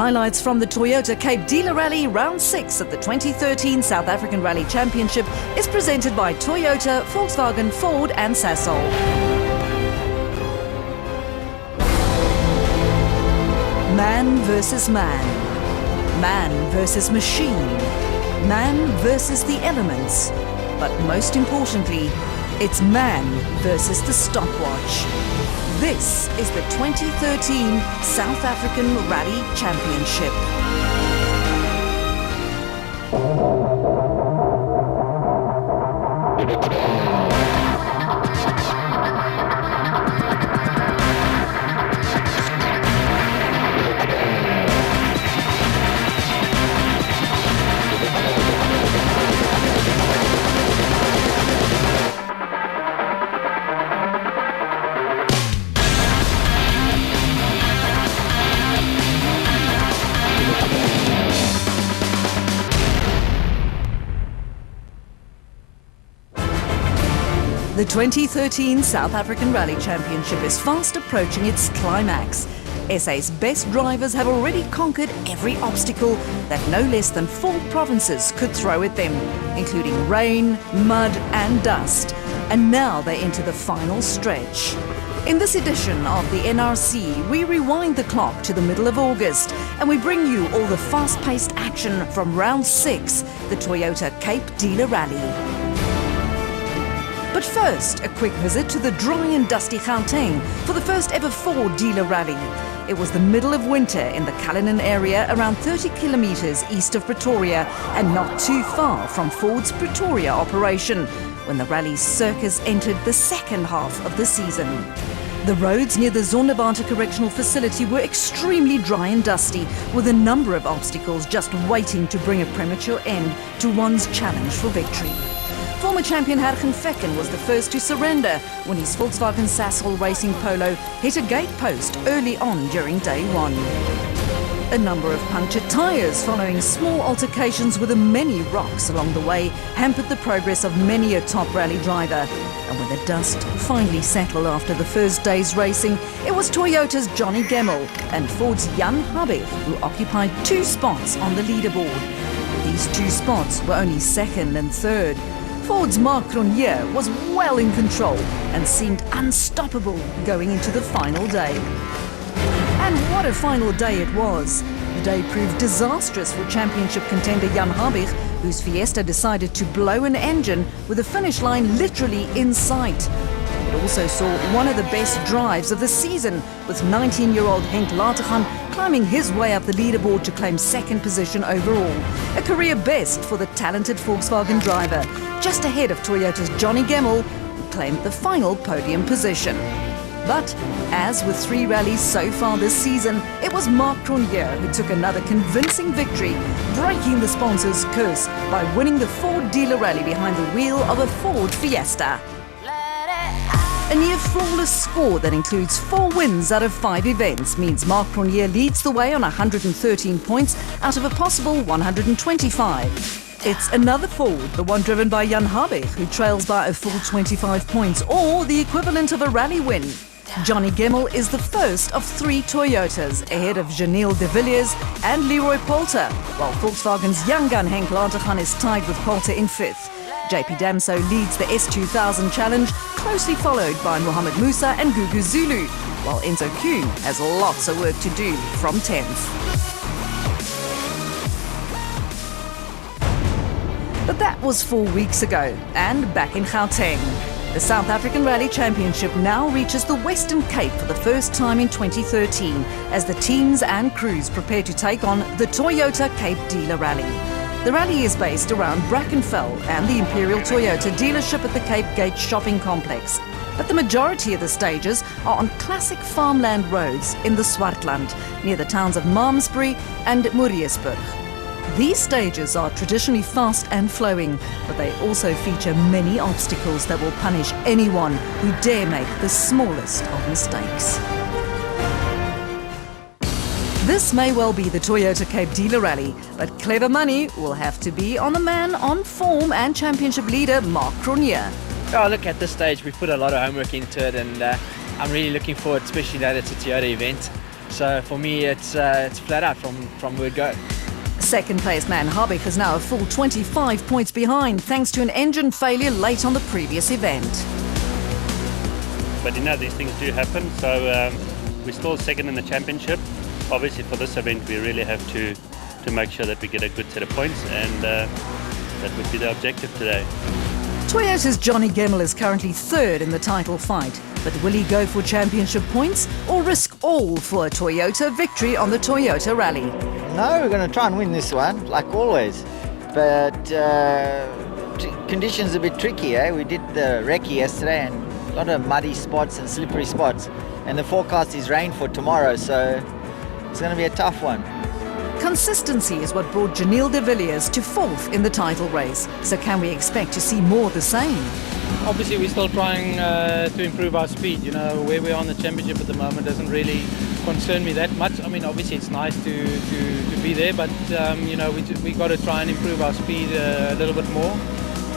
Highlights from the Toyota Cape Dealer Rally Round 6 at the 2013 South African Rally Championship is presented by Toyota, Volkswagen, Ford and Sasol. Man versus man. Man versus machine. Man versus the elements. But most importantly, it's man versus the stopwatch. This is the 2013 South African Rally Championship. The 2013 South African Rally Championship is fast approaching its climax. SA's best drivers have already conquered every obstacle that no less than 4 provinces could throw at them, including rain, mud and dust. And now they enter the final stretch. In this edition of the NRC, we rewind the clock to the middle of August and we bring you all the fast-paced action from Round 6, the Toyota Cape Dealer Rally. But first, a quick visit to the dry and dusty Gauteng for the first ever Ford dealer rally. It was the middle of winter in the Cullinan area, around 30 kilometers east of Pretoria and not too far from Ford's Pretoria operation, when the rally's circus entered the second half of the season. The roads near the Zonderwater Correctional Facility were extremely dry and dusty, with a number of obstacles just waiting to bring a premature end to one's challenge for victory. Former champion Hergen Fecken was the first to surrender when his Volkswagen Sasol Racing Polo hit a gate post early on during day 1. A number of punctured tyres following small altercations with the many rocks along the way hampered the progress of many a top rally driver. And when the dust finally settled after the first day's racing, it was Toyota's Johnny Gemmell and Ford's Jan Habig who occupied 2 spots on the leaderboard. These 2 spots were only second and third. Ford's Mark Cronje was well in control and seemed unstoppable going into the final day. And what a final day it was. The day proved disastrous for championship contender Jan Habig, whose Fiesta decided to blow an engine with the finish line literally in sight. It also saw one of the best drives of the season, with 19-year-old Henk Lateghan climbing his way up the leaderboard to claim second position overall. A career best for the talented Volkswagen driver, just ahead of Toyota's Johnny Gemmell, who claimed the final podium position. But, as with 3 rallies so far this season, it was Mark Cronje who took another convincing victory, breaking the sponsor's curse by winning the Ford dealer rally behind the wheel of a Ford Fiesta. A near-flawless score that includes 4 wins out of 5 events means Mark Cronje leads the way on 113 points out of a possible 125. It's another Ford, the one driven by Jan Habig, who trails by a full 25 points, or the equivalent of a rally win. Johnny Gemmell is the first of 3 Toyotas, ahead of Janelle de Villiers and Leroy Poulter, while Volkswagen's young gun Henk Lateghan is tied with Poulter in 5th. JP Damso leads the S2000 challenge, closely followed by Mohamed Musa and Gugu Zulu, while Enzo Kuhn has lots of work to do from 10th. But that was 4 weeks ago, and back in Gauteng. The South African Rally Championship now reaches the Western Cape for the first time in 2013, as the teams and crews prepare to take on the Toyota Cape Dealer Rally. The rally is based around Brackenfell and the Imperial Toyota dealership at the Cape Gate shopping complex. But the majority of the stages are on classic farmland roads in the Swartland, near the towns of Malmesbury and Moorreesburg. These stages are traditionally fast and flowing, but they also feature many obstacles that will punish anyone who dare make the smallest of mistakes. This may well be the Toyota Cape Dealer Rally, but clever money will have to be on the man on form and championship leader Mark Cronje. Oh, look, at this stage we've put a lot of homework into it, and I'm really looking forward, especially that it's a Toyota event. So for me, it's flat out from word go. Second place man Habich is now a full 25 points behind thanks to an engine failure late on the previous event. But these things do happen, so we're still second in the championship. Obviously for this event we really have to make sure that we get a good set of points, and that would be the objective today. Toyota's Johnny Gemmell is currently third in the title fight, but will he go for championship points or risk all for a Toyota victory on the Toyota Rally? No, we're going to try and win this one, like always. But conditions a bit tricky, eh? We did the recce yesterday and a lot of muddy spots and slippery spots. And the forecast is rain for tomorrow, so it's going to be a tough one. Consistency is what brought Janelle de Villiers to fourth in the title race. So can we expect to see more the same? Obviously, we're still trying to improve our speed. You know, where we are in the championship at the moment doesn't really concern me that much. I mean, obviously, it's nice to be there, but you know, we got to try and improve our speed a little bit more.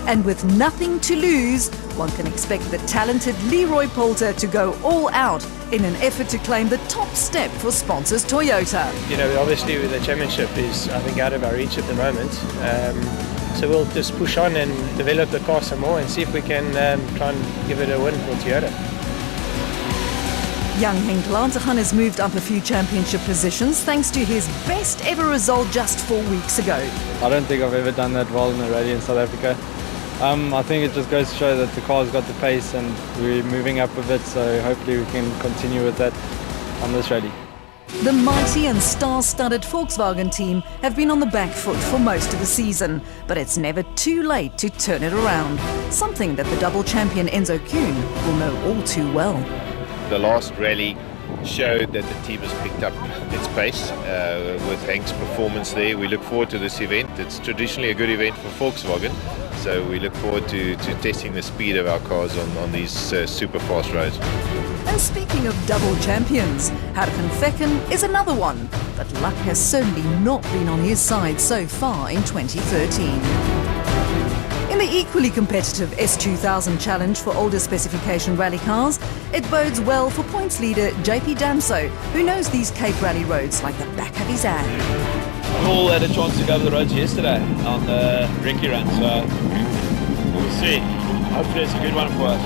And with nothing to lose, one can expect the talented Leroy Poulter to go all out in an effort to claim the top step for sponsors Toyota. You know, obviously the championship is, I think, out of our reach at the moment. So we'll just push on and develop the car some more and see if we can try and give it a win for Toyota. Young Henk Laantegan has moved up a few championship positions thanks to his best ever result just 4 weeks ago. I don't think I've ever done that well in a rally in South Africa. I think it just goes to show that the car's got the pace and we're moving up a bit, so hopefully we can continue with that on this rally. The mighty and star-studded Volkswagen team have been on the back foot for most of the season, but it's never too late to turn it around, something that the double champion Enzo Kuhn will know all too well. The last rally showed that the team has picked up its pace with Henk's performance there. We look forward to this event. It's traditionally a good event for Volkswagen, so we look forward to testing the speed of our cars on these super fast roads. And speaking of double champions, Harken Fecken is another one, but luck has certainly not been on his side so far in 2013. In the equally competitive S2000 challenge for older specification rally cars, it bodes well for points leader JP Damso, who knows these Cape Rally roads like the back of his hand. We all had a chance to go over the roads yesterday on the recce run, so we'll see. Hopefully it's a good one for us.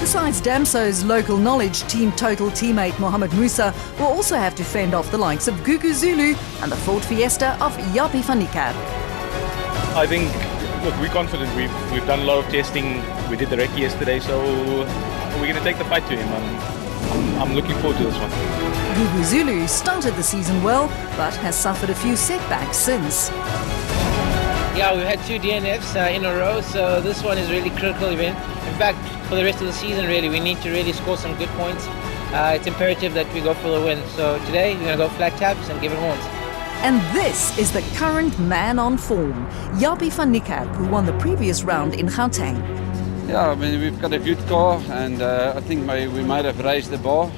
Besides Damso's local knowledge, Team Total teammate Mohamed Musa will also have to fend off the likes of Gugu Zulu and the Ford Fiesta of Jaapie van Niekerk. I think, look, we're confident. We've done a lot of testing. We did the recce yesterday, so we're going to take the fight to him. I'm looking forward to this one. Gugu Zulu started the season well, but has suffered a few setbacks since. Yeah, we've had 2 DNFs in a row, so this one is really critical event. In fact, for the rest of the season, really, we need to really score some good points. It's imperative that we go for the win. So today, we're going to go flat taps and give it horns. And this is the current man on form, Jaapie van Niekerk, who won the previous round in Gauteng. Yeah, I mean, we've got a good car, and I think we might have raised the bar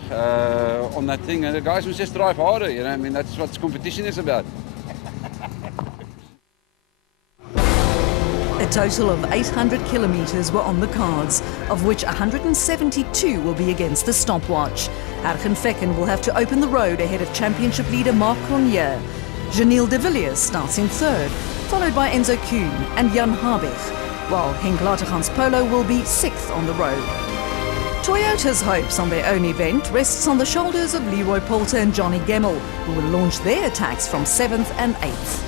on that thing. And the guys must just drive harder, you know. I mean, that's what competition is about. A total of 800 kilometres were on the cards, of which 172 will be against the stopwatch. Harken Fecken will have to open the road ahead of championship leader Marc Cronje. Janelle de Villiers starts in third, followed by Enzo Kuhn and Jan Habich, while Henk Laantegan's Polo will be sixth on the road. Toyota's hopes on their own event rests on the shoulders of Leroy Poulter and Johnny Gemmell, who will launch their attacks from 7th and 8th.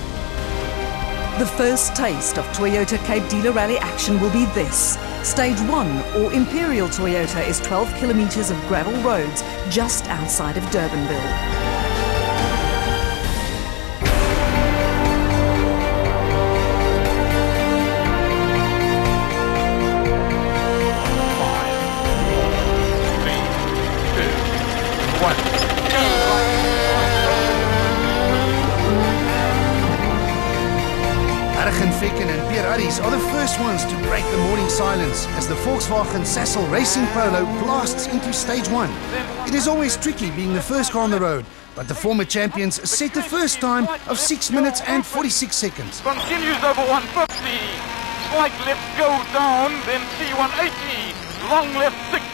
The first taste of Toyota Cape Dealer Rally action will be this. Stage 1, or Imperial Toyota, is 12 kilometres of gravel roads just outside of Durbanville. Are the first ones to break the morning silence as the Volkswagen Sassel Racing Polo blasts into stage 1. It is always tricky being the first car on the road, but the former champions set the first time of 6 minutes and 46 seconds. Continues over 150, slight left goes down, then C180, long left 6.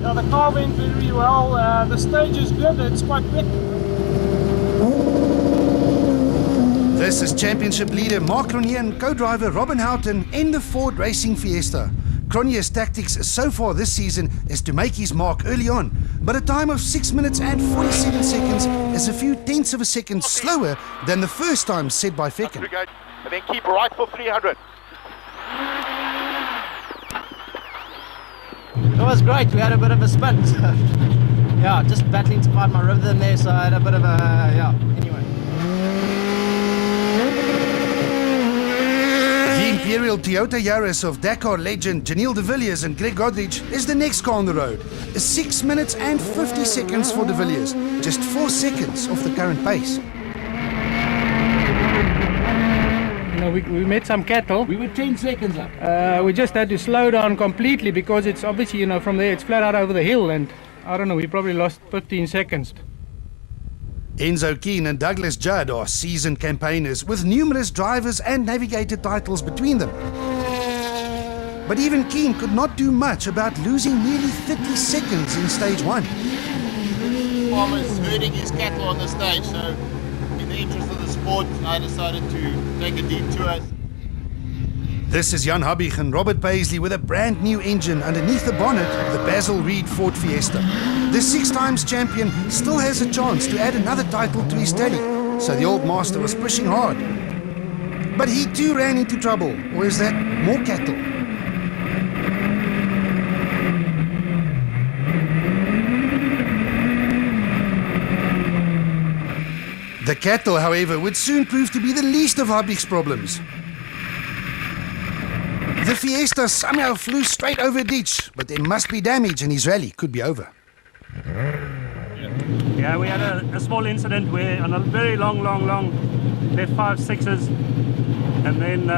Yeah, the car went very well. The stage is good, it's quite quick. This is championship leader Mark Cronje and co-driver Robin Houghton in the Ford Racing Fiesta. Cronje's tactics so far this season is to make his mark early on, but a time of 6 minutes and 47 seconds is a few tenths of a second slower than the first time set by Fecken. And then keep right for 300. It was great. We had a bit of a spin. Yeah, just battling to find my rhythm there, so I had a bit of a, anyway. The Imperial Toyota Yaris of Dakar legend Janelle de Villiers and Greg Godrich is the next car on the road. 6 minutes and 50 seconds for de Villiers, just 4 seconds off the current pace. We met some cattle. We were 10 seconds up. We just had to slow down completely because it's obviously, from there it's flat out over the hill, and I don't know, we probably lost 15 seconds. Enzo Keane and Douglas Judd are seasoned campaigners with numerous drivers and navigator titles between them. But even Keane could not do much about losing nearly 30 seconds in stage 1. Farmer's herding his cattle on the stage, so in the interest of the sport, I decided to take a detour. This is Jan Habig and Robert Paisley with a brand new engine underneath the bonnet of the Basil Reed Ford Fiesta. The 6 times champion still has a chance to add another title to his tally, so the old master was pushing hard. But he too ran into trouble, or is that more cattle? The cattle, however, would soon prove to be the least of Habig's problems. The Fiesta somehow flew straight over a ditch, but there must be damage and his rally could be over. Yeah, we had a small incident where on a very long, left 5 6s, and then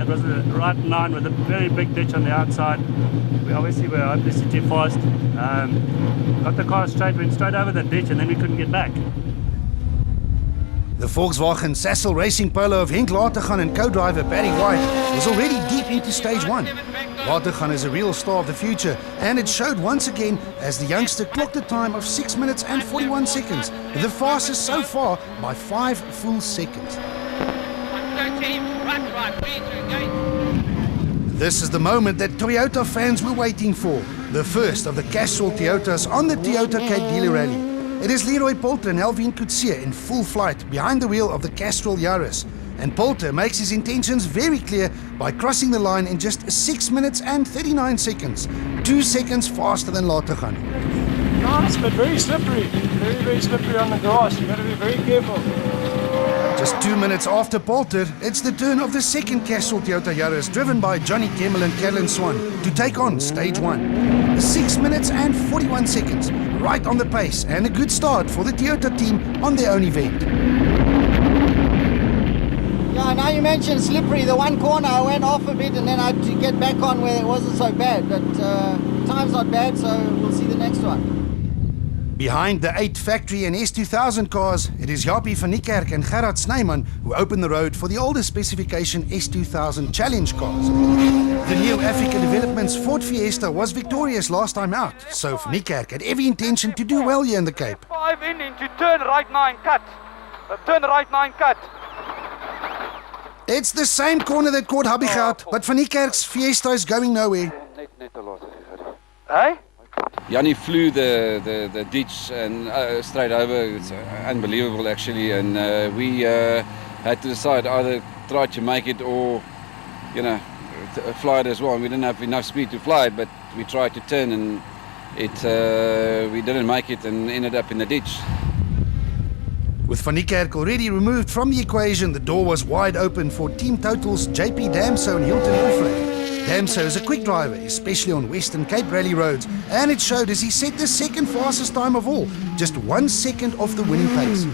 it was a right 9 with a very big ditch on the outside. We obviously were obviously too fast. Got the car straight, went straight over the ditch, and then we couldn't get back. The Volkswagen Sassel Racing Polo of Henk Latergan and co-driver Barry White was already deep into stage 1. Latergan is a real star of the future, and it showed once again as the youngster clocked a time of 6 minutes and 41 seconds, the fastest so far by 5 full seconds. This is the moment that Toyota fans were waiting for, the first of the Castrol Toyotas on the Toyota Cape Dealer Rally. It is Leroy Poulter and Alvin Coetzee in full flight behind the wheel of the Castrol Yaris. And Poulter makes his intentions very clear by crossing the line in just 6 minutes and 39 seconds, 2 seconds faster than Latergan. Nice, but very slippery. Very slippery on the grass. You've got to be very careful. Just 2 minutes after Poulter, it's the turn of the second Castrol Toyota Yaris, driven by Johnny Kemmel and Carolyn Swan, to take on stage 1. 6 minutes and 41 seconds, right on the pace, and a good start for the Toyota team on their own event. Yeah, now you mentioned slippery. The one corner I went off a bit and then I had to get back on where it wasn't so bad. But time's not bad, so we'll see the next one. Behind the 8 factory and S2000 cars, it is Jaapie van Niekerk and Gerard Snyman who open the road for the older specification S2000 Challenge cars. The new Africa Developments Ford Fiesta was victorious last time out, so van Niekerk had every intention to do well here in the Cape. 5 in into turn right 9 cut. Turn right 9 cut. It's the same corner that caught Habig out, but van Niekerk's Fiesta is going nowhere. Hey? Jannie flew the ditch and straight over. It's unbelievable actually, and we had to decide either try to make it or, fly it as well. We didn't have enough speed to fly it, but we tried to turn and we didn't make it and ended up in the ditch. With van Niekerk already removed from the equation, the door was wide open for Team Total's JP Damso and Hilton Ulfred. Damso is a quick driver, especially on Western Cape rally roads, and it showed as he set the second fastest time of all, just 1 second off the winning pace.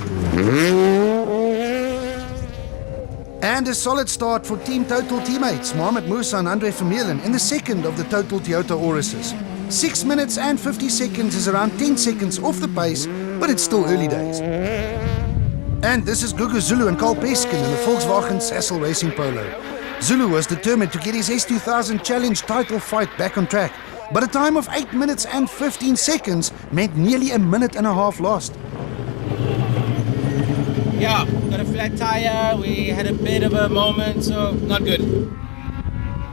And a solid start for Team Total teammates Mohamed Musa and Andre Vermeulen in the second of the Total Toyota Auruses. 6 minutes and 50 seconds is around 10 seconds off the pace, but it's still early days. And this is Gugu Zulu and Carl Peskin in the Volkswagen Sassel Racing Polo. Zulu was determined to get his S2000 Challenge title fight back on track, but a time of 8 minutes and 15 seconds meant nearly a minute and a half lost. Yeah, got a flat tire, we had a bit of a moment, so not good.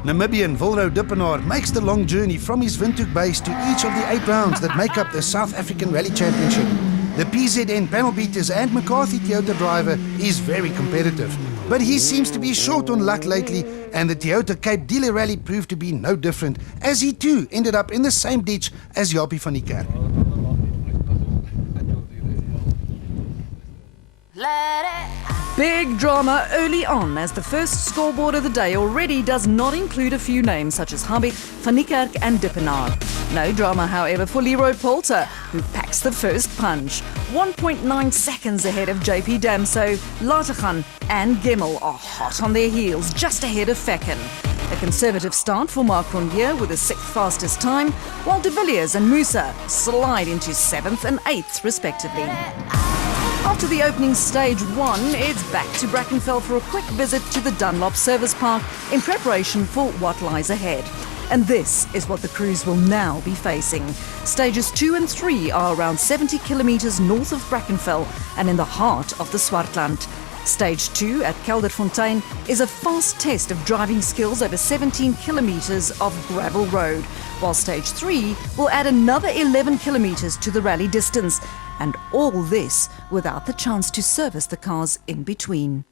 Namibian Wilro Dippenaar makes the long journey from his Windhoek base to each of the 8 rounds that make up the South African Rally Championship. The PZN panel beaters and McCarthy Toyota driver is very competitive, but he seems to be short on luck lately, and the Toyota Cape Dealer Rally proved to be no different, as he too ended up in the same ditch as Japie van die Kerk. Big drama early on, as the first scoreboard of the day already does not include a few names such as Habig, Van die Kerk and Dippenaar. No drama, however, for Leroy Poulter, who packs the first punch. 1.9 seconds ahead of JP Damso, Lategan and Gemmel are hot on their heels, just ahead of Fecken. A conservative start for Marc Cronje with the 6th fastest time, while De Villiers and Musa slide into 7th and 8th respectively. After the opening stage 1, it's back to Brackenfell for a quick visit to the Dunlop Service Park in preparation for what lies ahead. And this is what the crews will now be facing. Stages 2 and 3 are around 70 kilometres north of Brackenfell and in the heart of the Swartland. Stage 2 at Kelderfontein is a fast test of driving skills over 17 kilometres of gravel road, while Stage 3 will add another 11 kilometres to the rally distance. And all this without the chance to service the cars in between.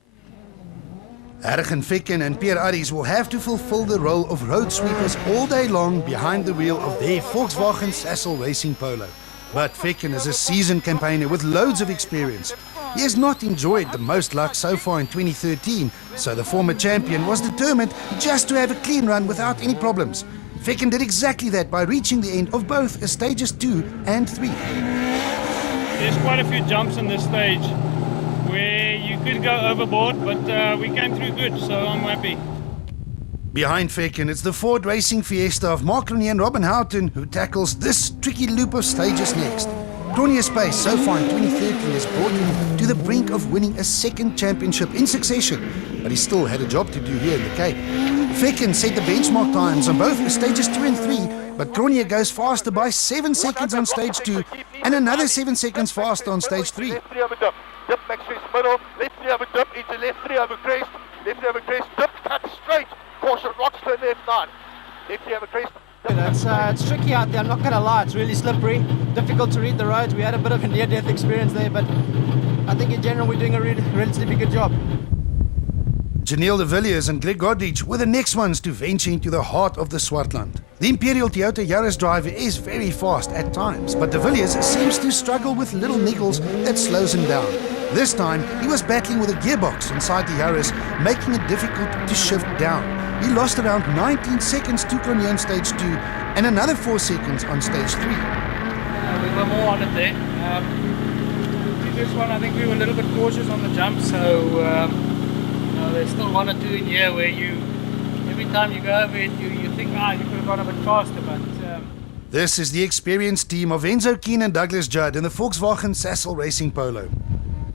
Ergen Fecken and Pierre Arries will have to fulfill the role of road sweepers all day long behind the wheel of their Volkswagen Sassel Racing Polo. But Fecken is a seasoned campaigner with loads of experience. He has not enjoyed the most luck so far in 2013, so the former champion was determined just to have a clean run without any problems. Fecken did exactly that by reaching the end of both stages 2 and 3. There's quite a few jumps on this stage where you could go overboard, but we came through good, so I'm happy. Behind Fecken, it's the Ford Racing Fiesta of Marc Cronje and Robin Houghton who tackles this tricky loop of stages next. Cronje's pace so far in 2013 has brought him to the brink of winning a 2nd championship in succession, but he still had a job to do here in the Cape. Fecken set the benchmark times on both stages 2 and 3, but Cronje goes faster by 7 seconds on stage 2 and another 7 seconds faster on stage 3. Dip next to his middle, left 3 over dip, into left 3 over crest, dip, cut straight, caution, rocks turn left 9, left 3 over crest. It's tricky out there, I'm not going to lie, it's really slippery, difficult to read the roads. We had a bit of a near-death experience there, but I think in general we're doing a relatively good job. Janelle De Villiers and Greg Godrich were the next ones to venture into the heart of the Swartland. The Imperial Toyota Yaris driver is very fast at times, but De Villiers seems to struggle with little niggles that slows him down. This time, he was battling with a gearbox inside the Yaris, making it difficult to shift down. He lost around 19 seconds to Cronje on stage 2 and another 4 seconds on stage 3. We were more on it there. Previous one, I think we were a little bit cautious on the jump, so there's still 1 or 2 in here where every time you go over it, you think, you could have gone a bit faster, but... This is the experienced team of Enzo Keane and Douglas Judd in the Volkswagen Sassel Racing Polo.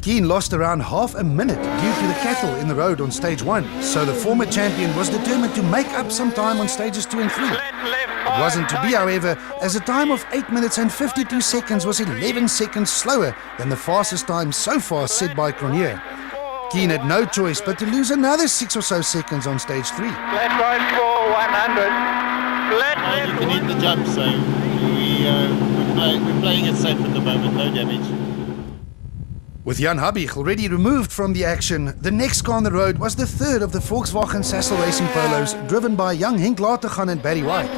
Keane lost around half a minute due to the cattle in the road on stage 1, so the former champion was determined to make up some time on stages 2 and 3. It wasn't to be, however, as a time of 8 minutes and 52 seconds was 11 seconds slower than the fastest time so far set by Cronje. Keane had no choice but to lose another 6 or so seconds on stage 3. Flat right for 100. Flat left. You can hit the jump, so we're playing it safe at the moment, no damage. With Jan Habig already removed from the action, the next car on the road was the 3rd of the Volkswagen Sassel Racing Polos, driven by young Henk Lategan and Barry White.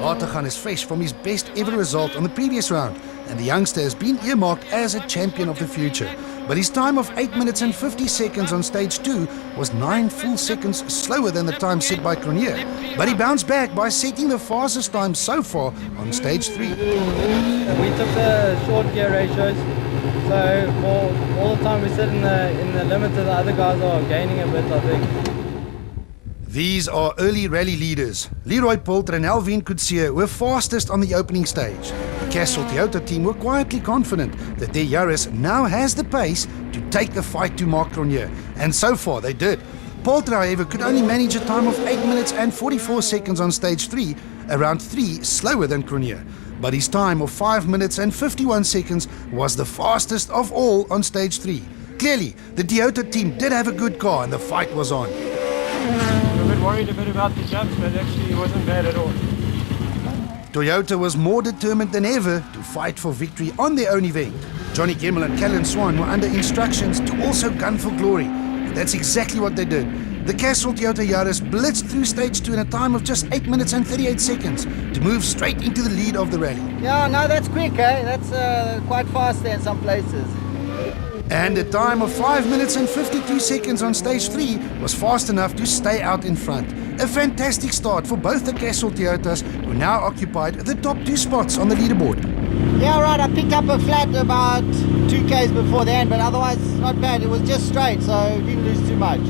Lategan is fresh from his best ever result on the previous round, and the youngster has been earmarked as a champion of the future. But his time of 8 minutes and 50 seconds on stage 2 was 9 full seconds slower than the time set by Cronje. But he bounced back by setting the fastest time so far on stage 3. We took the short gear ratios, so for all the time we sit in the limit, the other guys are gaining a bit, I think. These are early rally leaders. Leroy Poulter and Alvin Coetzee were fastest on the opening stage. The Castrol Toyota team were quietly confident that their Yaris now has the pace to take the fight to Marc Cronje, and so far they did. Poulter, however, could only manage a time of 8 minutes and 44 seconds on stage 3, around 3 slower than Cronje. But his time of 5 minutes and 51 seconds was the fastest of all on stage 3. Clearly, the Toyota team did have a good car and the fight was on. I'm a bit worried about the jumps, but actually it wasn't bad at all. Toyota was more determined than ever to fight for victory on their own event. Johnny Gemmell and Callan Swan were under instructions to also gun for glory. And that's exactly what they did. The Castrol Toyota Yaris blitzed through stage 2 in a time of just 8 minutes and 38 seconds to move straight into the lead of the rally. Yeah, no, that's quick, eh? That's quite fast there in some places. And a time of 5 minutes and 52 seconds on stage 3 was fast enough to stay out in front. A fantastic start for both the Castrol Toyotas, who now occupied the top 2 spots on the leaderboard. Yeah, right, I picked up a flat about 2Ks before the end, but otherwise not bad. It was just straight, so didn't lose too much.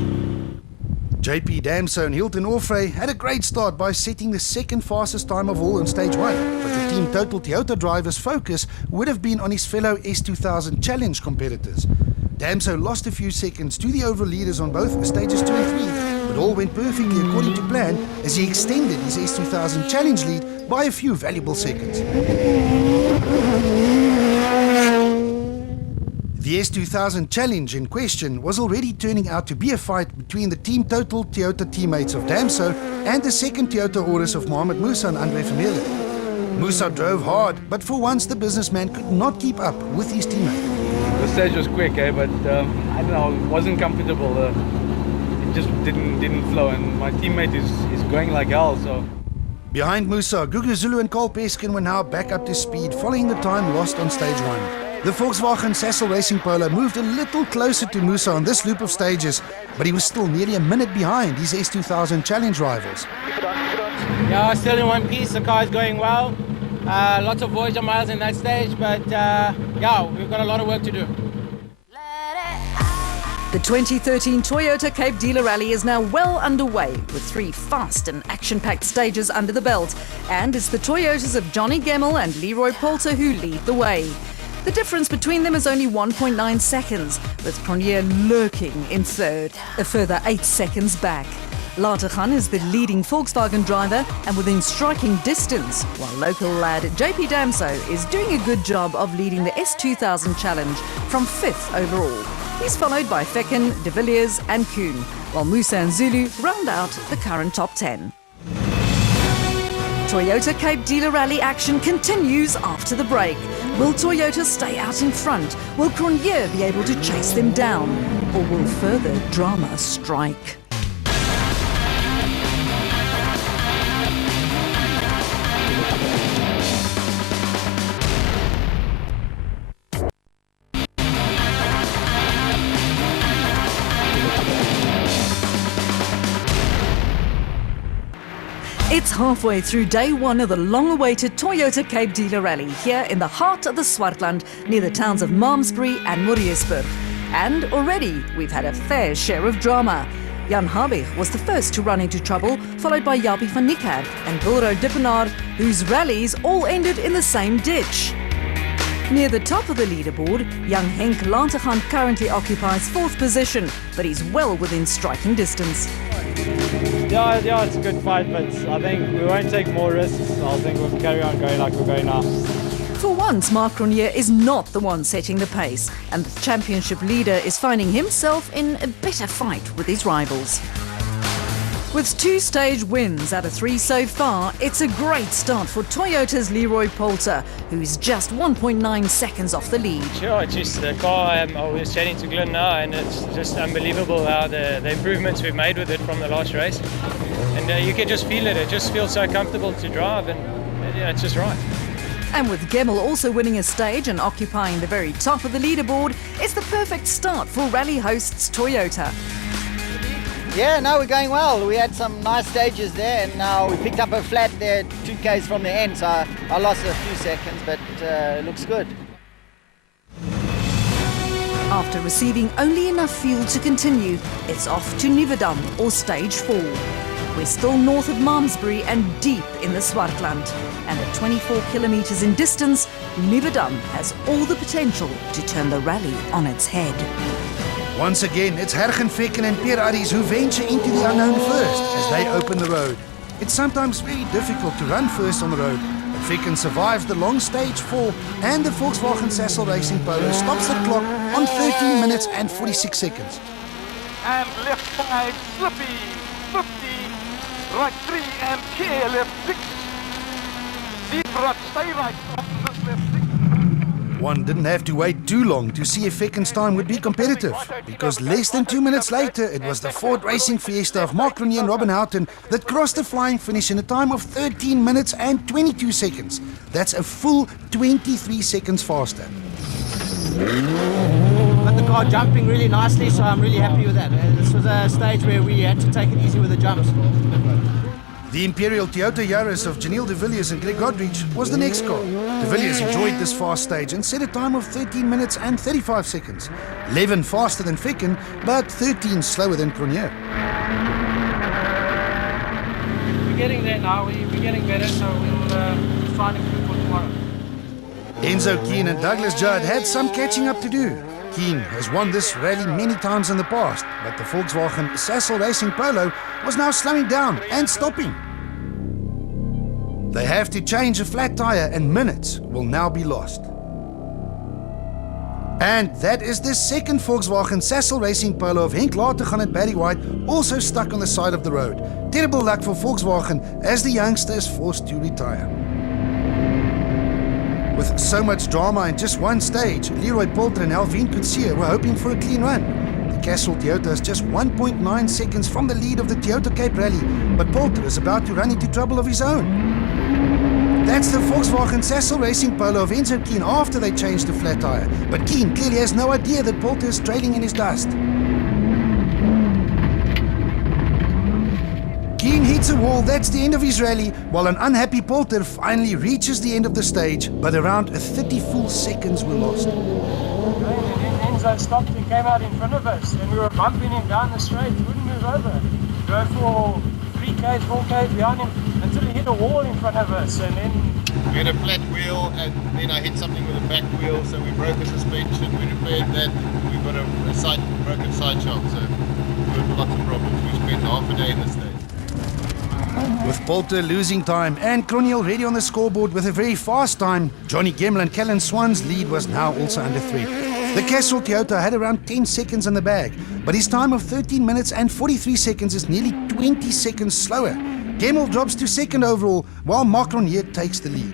JP Damso and Hilton Orfrey had a great start by setting the second fastest time of all on stage 1, but the Team Total Toyota driver's focus would have been on his fellow S2000 Challenge competitors. Damso lost a few seconds to the overall leaders on both stages 2 and 3, but all went perfectly according to plan as he extended his S2000 Challenge lead by a few valuable seconds. The S2000 Challenge in question was already turning out to be a fight between the Team Total Toyota teammates of Damso and the second Toyota Auris of Mohamed Musa and Andre Vermeulen. Musa drove hard, but for once the businessman could not keep up with his teammate. The stage was quick, but I don't know, it wasn't comfortable. It just didn't flow, and my teammate is going like hell, so... Behind Musa, Gugu Zulu and Cole Peskin were now back up to speed following the time lost on stage 1. The Volkswagen Sassel Racing Polo moved a little closer to Musa on this loop of stages, but he was still nearly a minute behind his S2000 Challenge rivals. Yeah, still in one piece, the car is going well. Lots of Voyager miles in that stage, but yeah, we've got a lot of work to do. The 2013 Toyota Cape Dealer Rally is now well underway with 3 fast and action-packed stages under the belt, and it's the Toyotas of Johnny Gemmell and Leroy Poulter who lead the way. The difference between them is only 1.9 seconds, with Cronje lurking in third, a further 8 seconds back. Lateghan is the leading Volkswagen driver and within striking distance, while local lad JP Damso is doing a good job of leading the S2000 Challenge from 5th overall. He's followed by Fecken, De Villiers and Kuhn, while Musa and Zulu round out the current top 10. Toyota Cape Dealer Rally action continues after the break. Will Toyota stay out in front? Will Cronje be able to chase them down? Or will further drama strike? It's halfway through day 1 of the long-awaited Toyota Cape Dealer Rally here in the heart of the Swartland near the towns of Malmesbury and Moorreesburg. And already we've had a fair share of drama. Jan Habig was the first to run into trouble, followed by Jaapie van Niekerk and Bilro Dippenaar, whose rallies all ended in the same ditch. Near the top of the leaderboard, young Henk Lateghan currently occupies 4th position, but he's well within striking distance. Yeah, it's a good fight, but I think we won't take more risks. I think we'll carry on going like we're going now. For once, Mark Cronje is not the one setting the pace, and the championship leader is finding himself in a bitter fight with his rivals. With 2 stage wins out of 3 so far, it's a great start for Toyota's Leroy Poulter, who's just 1.9 seconds off the lead. Sure, it's just the car, I was chatting to Glenn now, and it's just unbelievable how the improvements we've made with it from the last race. And you can just feel it just feels so comfortable to drive, and yeah, it's just right. And with Gemmell also winning a stage and occupying the very top of the leaderboard, it's the perfect start for rally hosts Toyota. Yeah, no, we're going well. We had some nice stages there, and now we picked up a flat there 2Ks from the end, so I lost a few seconds, but it looks good. After receiving only enough fuel to continue, it's off to Nieuwedam or stage 4. We're still north of Malmesbury and deep in the Swartland, and at 24 kilometers in distance, Nieuwedam has all the potential to turn the rally on its head. Once again, it's Hergen Fekken and Pierre Arries who venture into the unknown first as they open the road. It's sometimes very difficult to run first on the road, but Fekken survives the long stage 4 and the Volkswagen Sassel Racing Polo stops the clock on 13 minutes and 46 seconds. And left 5, Slippy, 50, right 3, and K, left 6. Deep right, stay right, off this left 6. One didn't have to wait too long to see if Fekken's time would be competitive, because less than 2 minutes later, it was the Ford Racing Fiesta of Mark Renier and Robin Houghton that crossed the flying finish in a time of 13 minutes and 22 seconds. That's a full 23 seconds faster. Got the car jumping really nicely, so I'm really happy with that. This was a stage where we had to take it easy with the jumps. The Imperial Toyota Yaris of Janelle de Villiers and Greg Godrich was the next car. De Villiers enjoyed this fast stage and set a time of 13 minutes and 35 seconds. 11 faster than Fekken, but 13 slower than Cronier. We're getting there now. We're getting better, so we'll try and improve for tomorrow. Enzo Keane and Douglas Judd had some catching up to do. Keane has won this rally many times in the past, but the Volkswagen Sassel Racing Polo was now slowing down and stopping. They have to change a flat tire and minutes will now be lost. And that is the second Volkswagen Sassel Racing Polo of Henk Latergan and Barry White, also stuck on the side of the road. Terrible luck for Volkswagen as the youngster is forced to retire. With so much drama in just one stage, Leroy Poulter and Alvin Coetzee were hoping for a clean run. The Castle Toyota is just 1.9 seconds from the lead of the Toyota Cape Rally, but Poulter is about to run into trouble of his own. That's the Volkswagen Sassel Racing Polo of Enzo Keane after they changed the flat tire, but Keane clearly has no idea that Poulter is trailing in his dust. Keane hits a wall, that's the end of his rally, while an unhappy Poulter finally reaches the end of the stage, but around 30 full seconds were lost. Enzo stopped and came out in front of us, and we were bumping him down the straight. He wouldn't move over. Go for 3Ks, 4Ks behind him until he hit a wall in front of us, and then we had a flat wheel, and then I hit something with a back wheel, so we broke the suspension. We repaired that. We got a broken side shock, so we had lots of problems. We spent half a day in the stage. With Poulter losing time and Cronier ready on the scoreboard with a very fast time, Johnny Gemmel and Callan Swan's lead was now also under 3. The Castle Toyota had around 10 seconds in the bag, but his time of 13 minutes and 43 seconds is nearly 20 seconds slower. Gemmel drops to second overall, while Mark Cronier takes the lead.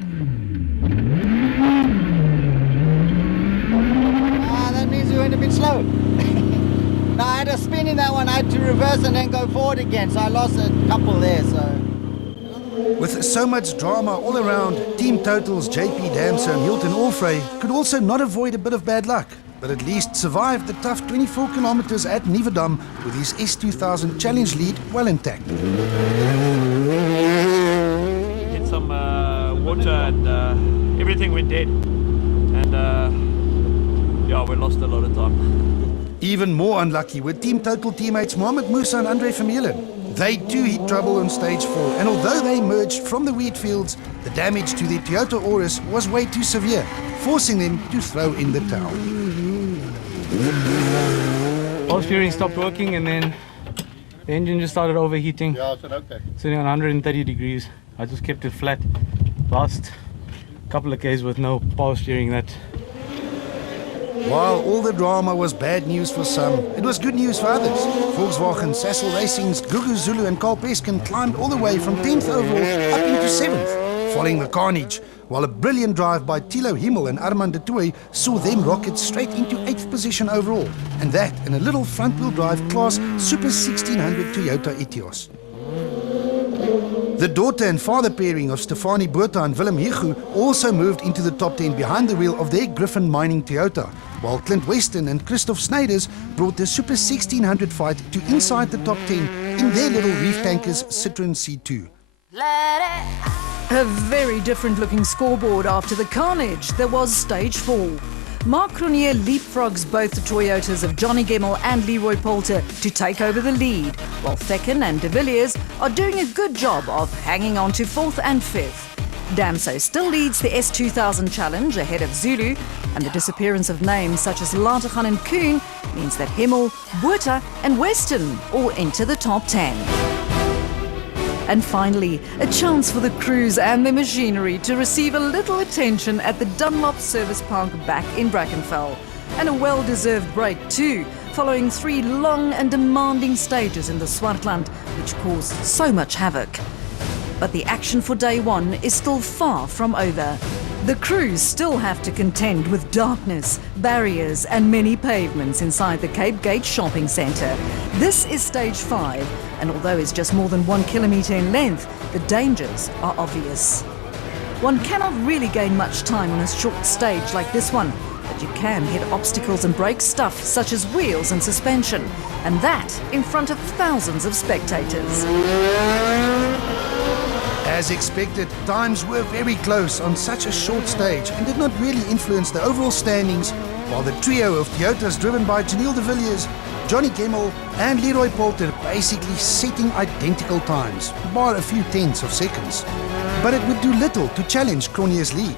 That means we went a bit slow. No, I had a spin in that one. I had to reverse and then go forward again, so I lost a couple there. With so much drama all around, Team Total's JP Damser and Hilton Orfrey could also not avoid a bit of bad luck, but at least survived the tough 24 kilometers at Nieuwedam with his S2000 challenge lead well intact. Hit some water and everything went dead, and yeah, we lost a lot of time. Even more unlucky were Team Total teammates Mohamed Musa and Andre Vermeulen. They too hit trouble on stage 4, and although they emerged from the wheat fields, the damage to their Toyota Auris was way too severe, forcing them to throw in the towel. Power steering stopped working, and then the engine just started overheating. Yeah, I said okay. Sitting on 130 degrees. I just kept it flat. Last couple of Ks with no power steering. That. While all the drama was bad news for some, it was good news for others. Volkswagen Sassel Racing's Gugu Zulu and Carl Peskin climbed all the way from 10th overall up into 7th, following the carnage, while a brilliant drive by Thilo Himmel and Armand de Tooy saw them rocket straight into 8th position overall, and that in a little front-wheel drive class Super 1600 Toyota Etios. The daughter and father pairing of Stefanie Botha and Willem Higu also moved into the top 10 behind the wheel of their Griffin Mining Toyota, while Clint Weston and Christoph Sneyders brought the Super 1600 fight to inside the top 10 in their little reef tankers Citroën C2. A very different looking scoreboard after the carnage. There was stage 4. Mark Cronier leapfrogs both the Toyotas of Johnny Gemmel and Leroy Poulter to take over the lead, while Fekken and de Villiers are doing a good job of hanging on to 4th and 5th. Damso still leads the S2000 challenge ahead of Zulu, and the disappearance of names such as Lateghan and Kuhn means that Himmel, Botha and Weston all enter the top 10. And finally, a chance for the crews and their machinery to receive a little attention at the Dunlop Service Park back in Brackenfell. And a well-deserved break too, following 3 long and demanding stages in the Swartland, which caused so much havoc. But the action for day 1 is still far from over. The crews still have to contend with darkness, barriers and many pavements inside the Cape Gate shopping centre. This is stage 5, and although it's just more than 1 kilometre in length, the dangers are obvious. One cannot really gain much time on a short stage like this one, but you can hit obstacles and break stuff such as wheels and suspension, and that in front of thousands of spectators. As expected, times were very close on such a short stage and did not really influence the overall standings, while the trio of Toyotas driven by Janiel de Villiers, Johnny Gemmel and Leroy Poulter basically setting identical times, bar a few tenths of seconds. But it would do little to challenge Cronje's lead.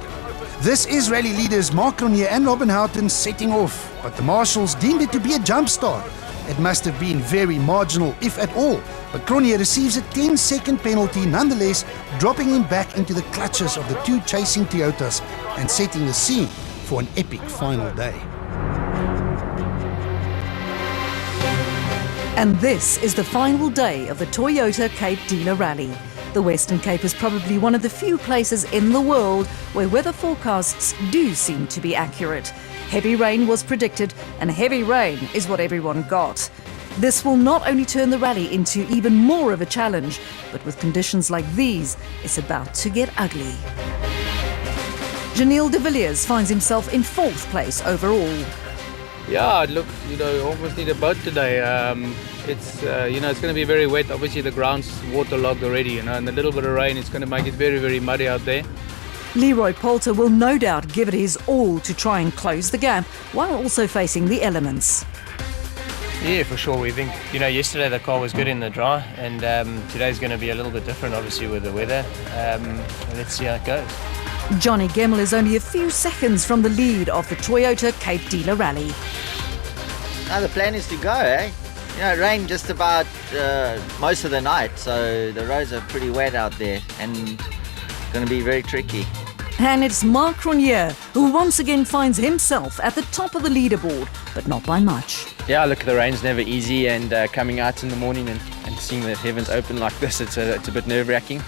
This is rally leaders Mark Cronje and Robin Houghton setting off, but the marshals deemed it to be a jump start. It must have been very marginal, if at all, but Cronje receives a 10-second penalty nonetheless, dropping him back into the clutches of the 2 chasing Toyotas and setting the scene for an epic final day. And this is the final day of the Toyota Cape Dealer Rally. The Western Cape is probably one of the few places in the world where weather forecasts do seem to be accurate. Heavy rain was predicted, and heavy rain is what everyone got. This will not only turn the rally into even more of a challenge, but with conditions like these, it's about to get ugly. Janiel de Villiers finds himself in 4th place overall. Yeah, look, almost need a boat today. It's it's going to be very wet. Obviously, the ground's waterlogged already, and a little bit of rain, it's going to make it very, very muddy out there. Leroy Poulter will no doubt give it his all to try and close the gap, while also facing the elements. Yeah, for sure. We think, yesterday the car was good in the dry, and today's going to be a little bit different, obviously, with the weather. Let's see how it goes. Johnny Gemmel is only a few seconds from the lead of the Toyota Cape Dealer Rally. Now the plan is to go, eh? It rained just about most of the night, so the roads are pretty wet out there and going to be very tricky. And it's Mark Cronje who once again finds himself at the top of the leaderboard, but not by much. Yeah, look, the rain's never easy, and coming out in the morning and seeing the heavens open like this, it's a bit nerve-wracking.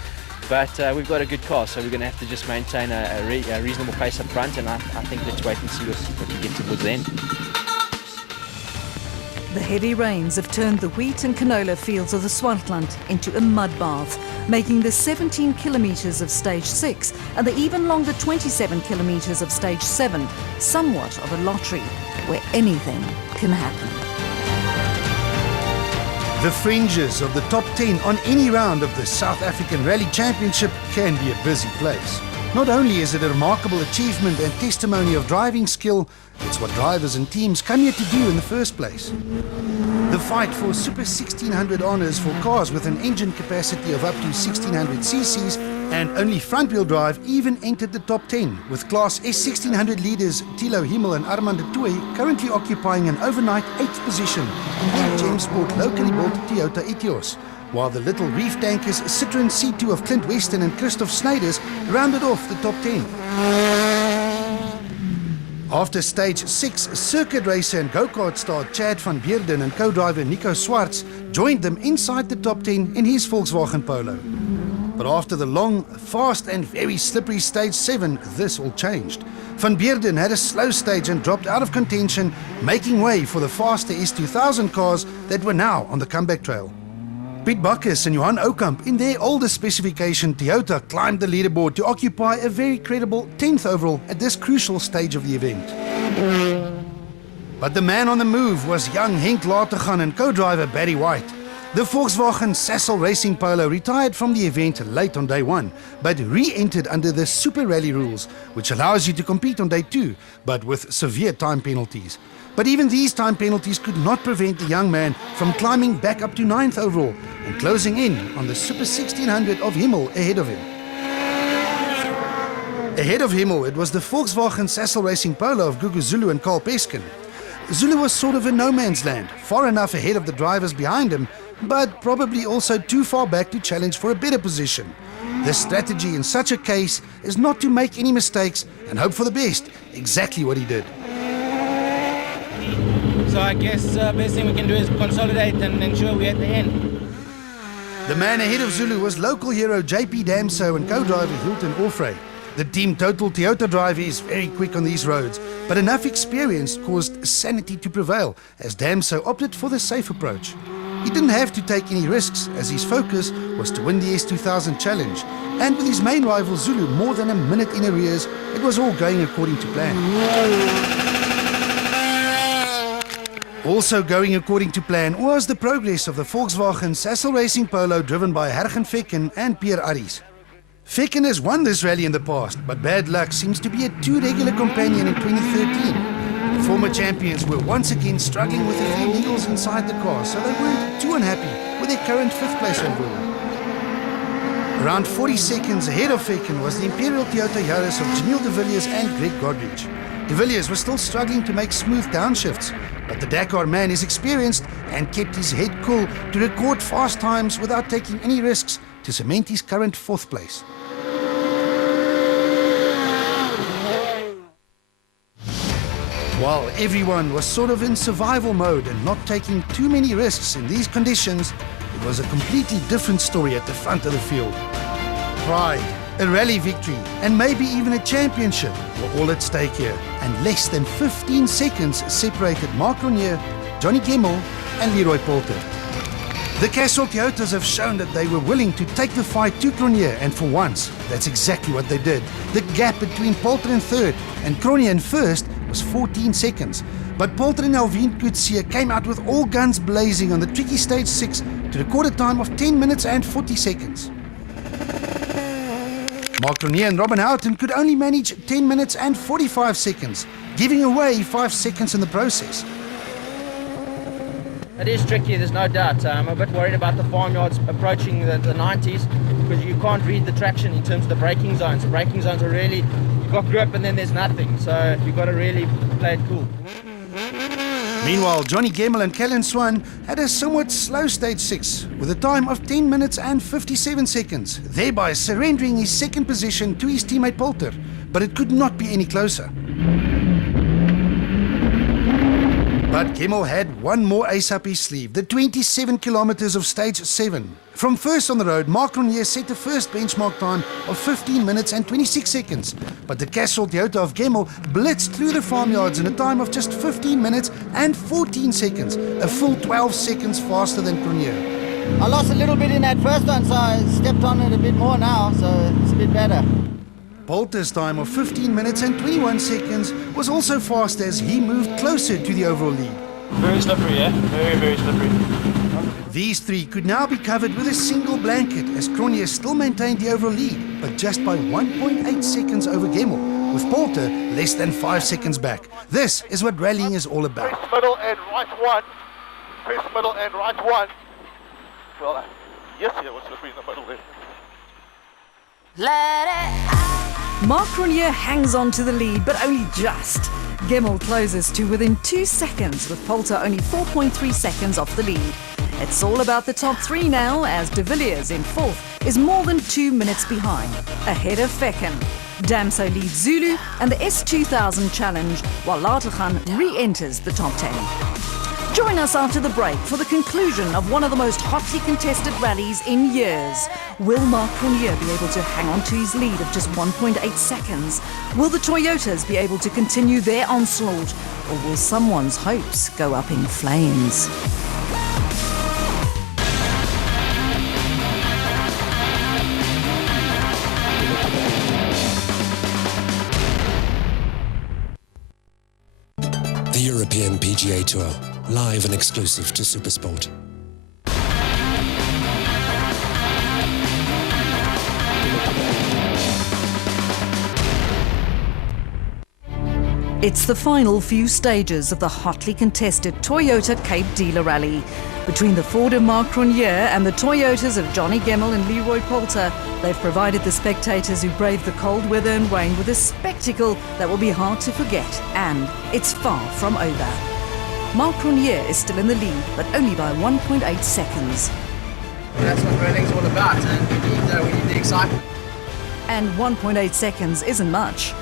But we've got a good car, so we're going to have to just maintain a reasonable pace up front, and I think let's wait and see what we get towards the end. The heavy rains have turned the wheat and canola fields of the Swartland into a mud bath, making the 17 kilometres of Stage 6 and the even longer 27 kilometres of Stage 7 somewhat of a lottery where anything can happen. The fringes of the top 10 on any round of the South African Rally Championship can be a busy place. Not only is it a remarkable achievement and testimony of driving skill, it's what drivers and teams come here to do in the first place. The fight for Super 1600 honours for cars with an engine capacity of up to 1600 cc's and only front-wheel drive even entered the top 10, with Class S1600 leaders Thilo Himmel and Armand de Tooy currently occupying an overnight 8th position in their Gem Sport locally built Toyota Etios, while the little reef tankers Citroën C2 of Clint Weston and Christoph Sneyders rounded off the top 10. After stage 6, circuit racer and go-kart star Chad van Beerden and co-driver Nico Swartz joined them inside the top 10 in his Volkswagen Polo. But after the long, fast and very slippery stage 7, this all changed. Van Beerden had a slow stage and dropped out of contention, making way for the faster S2000 cars that were now on the comeback trail. Piet Bakkes and Johan Oukamp, in their older specification Toyota, climbed the leaderboard to occupy a very credible 10th overall at this crucial stage of the event. But the man on the move was young Henk Lateghan and co-driver Barry White. The Volkswagen Sassel Racing Polo retired from the event late on day 1, but re-entered under the Super Rally rules, which allows you to compete on day 2, but with severe time penalties. But even these time penalties could not prevent the young man from climbing back up to 9th overall and closing in on the Super 1600 of Himmel ahead of him. Ahead of Himmel, it was the Volkswagen Sassel Racing Polo of Gugu Zulu and Carl Peskin. Zulu was sort of in no man's land, far enough ahead of the drivers behind him, but probably also too far back to challenge for a better position. The strategy in such a case is not to make any mistakes and hope for the best, exactly what he did. So I guess the best thing we can do is consolidate and ensure we're at the end. The man ahead of Zulu was local hero JP Damso and co-driver Hilton Orfrey. The Team Total Toyota driver is very quick on these roads, but enough experience caused sanity to prevail as Damso opted for the safe approach. He didn't have to take any risks as his focus was to win the S2000 challenge, and with his main rival Zulu more than a minute in arrears, it was all going according to plan. Also going according to plan was the progress of the Volkswagen Sassel Racing Polo driven by Hergen Fecken and Pierre Arries. Fecken has won this rally in the past, but bad luck seems to be a too regular companion in 2013. The former champions were once again struggling with a few niggles inside the car, so they weren't too unhappy with their current 5th place overall. Around 40 seconds ahead of Fecken was the Imperial Toyota Yaris of Jamil de Villiers and Greg Godrich. De Villiers was still struggling to make smooth downshifts, but the Dakar man is experienced and kept his head cool to record fast times without taking any risks to cement his current 4th place. While everyone was sort of in survival mode and not taking too many risks in these conditions, it was a completely different story at the front of the field. Pride, a rally victory, and maybe even a championship were all at stake here, and less than 15 seconds separated Marc Ronier, Johnny Gemmel, and Leroy Poulter. The Castrol Toyotas have shown that they were willing to take the fight to Cronje, and for once, that's exactly what they did. The gap between Poulter in 3rd and Cronje in 1st was 14 seconds, but Poulter and Alvin Coetzee came out with all guns blazing on the tricky stage 6 to record a time of 10 minutes and 40 seconds. Marc Ronier and Robin Houghton could only manage 10 minutes and 45 seconds, giving away 5 seconds in the process. It is tricky, there's no doubt. I'm a bit worried about the farmyards approaching the 90s because you can't read the traction in terms of the braking zones. The braking zones are really, you've got grip and then there's nothing, so you've got to really play it cool. Meanwhile, Johnny Gemmel and Callan Swan had a somewhat slow stage 6 with a time of 10 minutes and 57 seconds, thereby surrendering his 2nd position to his teammate Poulter, but it could not be any closer. But Gemmel had one more ace up his sleeve, the 27 kilometers of stage 7. From first on the road, Marc Ronier set the first benchmark time of 15 minutes and 26 seconds. But the Castrol Toyota of Gemmel blitzed through the farmyards in a time of just 15 minutes and 14 seconds, a full 12 seconds faster than Ronier. I lost a little bit in that first one, so I stepped on it a bit more now, so it's a bit better. Poulter's time of 15 minutes and 21 seconds was also fast as he moved closer to the overall lead. Very slippery, yeah? Very, very slippery. These three could now be covered with a single blanket as Cronje still maintained the overall lead, but just by 1.8 seconds over Gemmel, with Poulter less than 5 seconds back. This is what rallying is all about. Press middle and right 1. Press middle and right 1. Well, yes, it was slippery in the middle there. Marc Ronier hangs on to the lead, but only just. Gemmel closes to within 2 seconds, with Poulter only 4.3 seconds off the lead. It's all about the top 3 now, as de Villiers in 4th is more than 2 minutes behind, ahead of Fecken. Damso leads Zulu and the S2000 challenge, while Latergan re-enters the top 10. Join us after the break for the conclusion of one of the most hotly contested rallies in years. Will Marc Ronier be able to hang on to his lead of just 1.8 seconds? Will the Toyotas be able to continue their onslaught? Or will someone's hopes go up in flames? The European PGA Tour, live and exclusive to SuperSport. It's the final few stages of the hotly contested Toyota Cape Dealer Rally. Between the Ford of Marc Cronier and the Toyotas of Johnny Gemmell and Leroy Poulter, they've provided the spectators who braved the cold weather in Wayne with a spectacle that will be hard to forget, and it's far from over. Marc Cronier is still in the lead, but only by 1.8 seconds. That's what racing's all about, and we need the excitement. And 1.8 seconds isn't much.